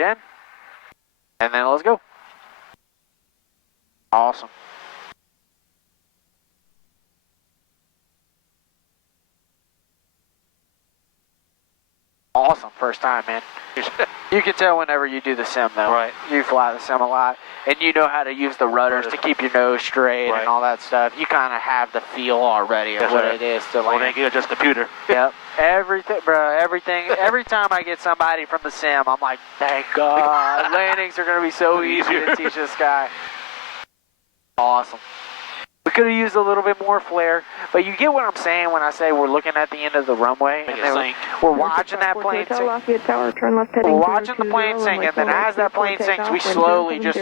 in, and then let's go. Awesome. Awesome first time, man. You can tell whenever you do the sim, though. Right. You fly the sim a lot, and you know how to use the rudders to keep your nose straight and all that stuff. You kind of have the feel already of what it is to land. Well, thank you, just computer. Yep. Everything, bro, everything. Every time I get somebody from the sim, I'm like, thank God. Landings are going to be so easy to teach this guy. Awesome. We could have used a little bit more flare, but you get what I'm saying when I say we're looking at the end of the runway. And then we're watching that plane sink. We're watching the plane sink, and then as that plane sinks, we slowly just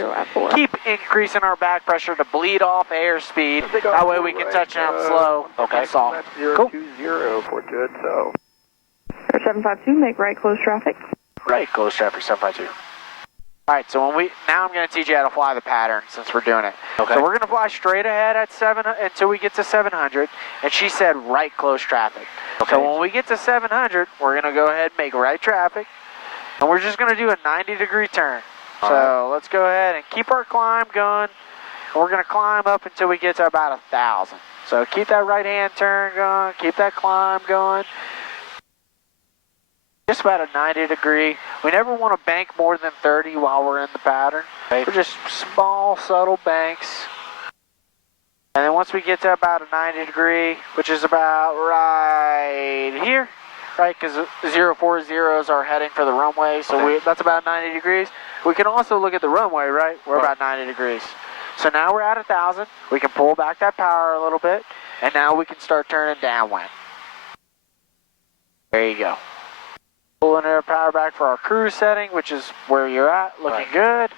keep increasing our back pressure to bleed off airspeed. That way we can touch down slow. Okay. Soft. Cool. 020 for good, so. 752, make right close traffic. Right, close traffic 752. Alright, so now I'm going to teach you how to fly the pattern since we're doing it. Okay. So we're going to fly straight ahead at 7 until we get to 700, and she said right close traffic. Okay. So when we get to 700, we're going to go ahead and make right traffic, and we're just going to do a 90-degree turn. So let's go ahead and keep our climb going, and we're going to climb up until we get to about 1,000. So keep that right-hand turn going, keep that climb going. Just about a 90-degree. We never want to bank more than 30 while we're in the pattern. Okay. We're just small, subtle banks. And then once we get to about a 90-degree, which is about right here, right, because 040s are heading for the runway, so that's about 90 degrees. We can also look at the runway, right? We're about 90 degrees. So now we're at 1,000. We can pull back that power a little bit, and now we can start turning downwind. There you go. Pulling our power back for our cruise setting, which is where you're at, looking good.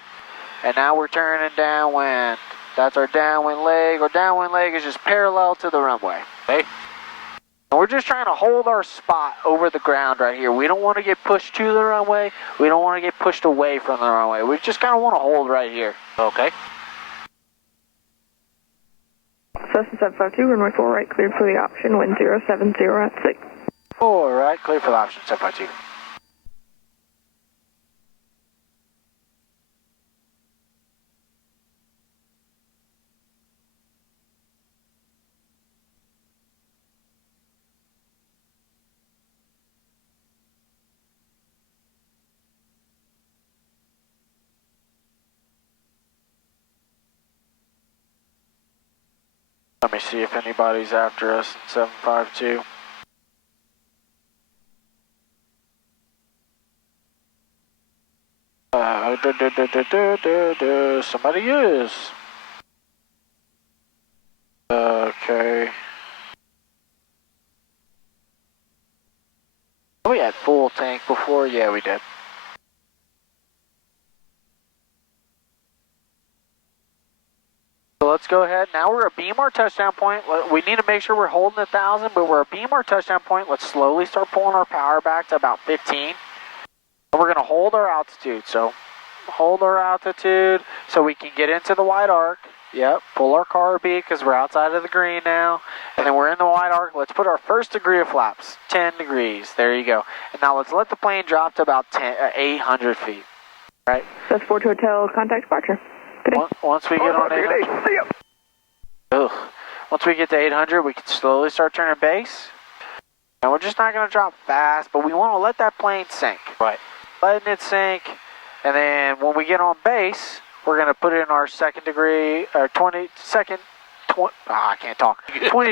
And now we're turning downwind. That's our downwind leg. Our downwind leg is just parallel to the runway. Okay. And we're just trying to hold our spot over the ground right here. We don't want to get pushed to the runway. We don't want to get pushed away from the runway. We just kind of want to hold right here. Okay. Cessna 752, runway 4 right, cleared for the option, wind 070 at 6. 4 right, clear for the option, 752. Let me see if anybody's after us in 752. Somebody is. Okay. We had full tank before? Yeah, we did. So let's go ahead. Now we're a beam our touchdown point. We need to make sure we're holding 1,000, but we're a beam our touchdown point. Let's slowly start pulling our power back to about 15. And we're going to hold our altitude. So hold our altitude so we can get into the wide arc. Yep, pull our car beat because we're outside of the green now. And then we're in the wide arc. Let's put our first degree of flaps, 10 degrees. There you go. And now let's let the plane drop to about 800 feet. Right? That's Fort Hotel, contact departure. Good day. Once we get on 800, once we get to 800, we can slowly start turning base. And we're just not going to drop fast, but we want to let that plane sink. Right. Letting it sink, and then when we get on base, we're going to put in our second degree, or 20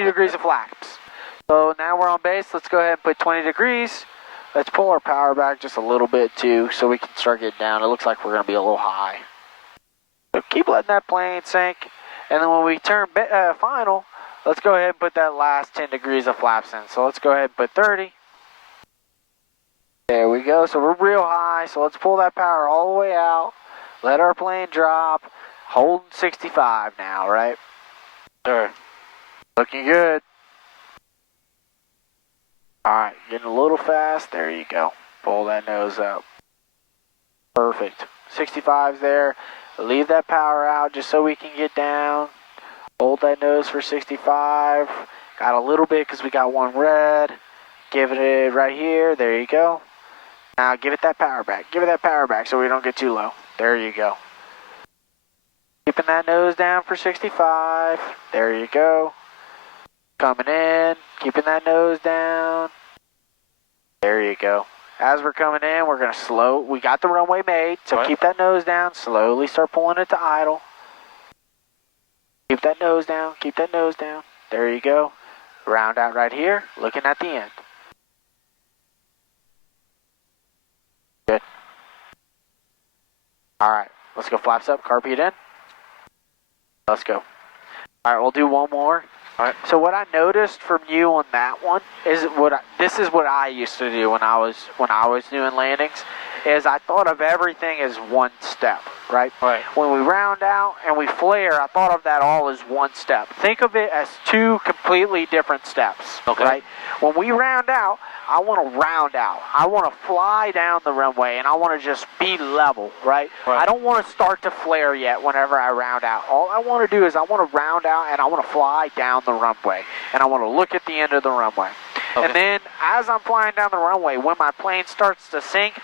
degrees of flaps. So now we're on base. Let's go ahead and put 20 degrees. Let's pull our power back just a little bit too, so we can start getting down. It looks like we're going to be a little high. So keep letting that plane sink, and then when we turn final, let's go ahead and put that last 10 degrees of flaps in. So let's go ahead and put 30. There we go. So we're real high, so let's pull that power all the way out. Let our plane drop. Holding 65 now, right? Sure. Looking good. Alright, getting a little fast. There you go. Pull that nose up. Perfect. 65's there. Leave that power out just so we can get down. Hold that nose for 65. Got a little bit because we got one red. Give it right here. There you go. Now give it that power back. Give it that power back so we don't get too low. There you go. Keeping that nose down for 65. There you go. Coming in. Keeping that nose down. There you go. As we're coming in, we're going to slow. We got the runway made, so keep that nose down. Slowly start pulling it to idle. Keep that nose down. Keep that nose down. There you go. Round out right here, looking at the end. Good. All right, let's go flaps up, carpet in. Let's go. All right, we'll do one more. All right. So what I noticed from you on that one is this is what I used to do when I was doing landings, is I thought of everything as one step, right? Right. When we round out and we flare, I thought of that all as one step. Think of it as two completely different steps, Okay. right? When we round out, I want to round out. I want to fly down the runway, and I want to just be level, right? I don't want to start to flare yet whenever I round out. All I want to do is I want to round out, and I want to fly down the runway, and I want to look at the end of the runway. Okay. And then as I'm flying down the runway, when my plane starts to sink,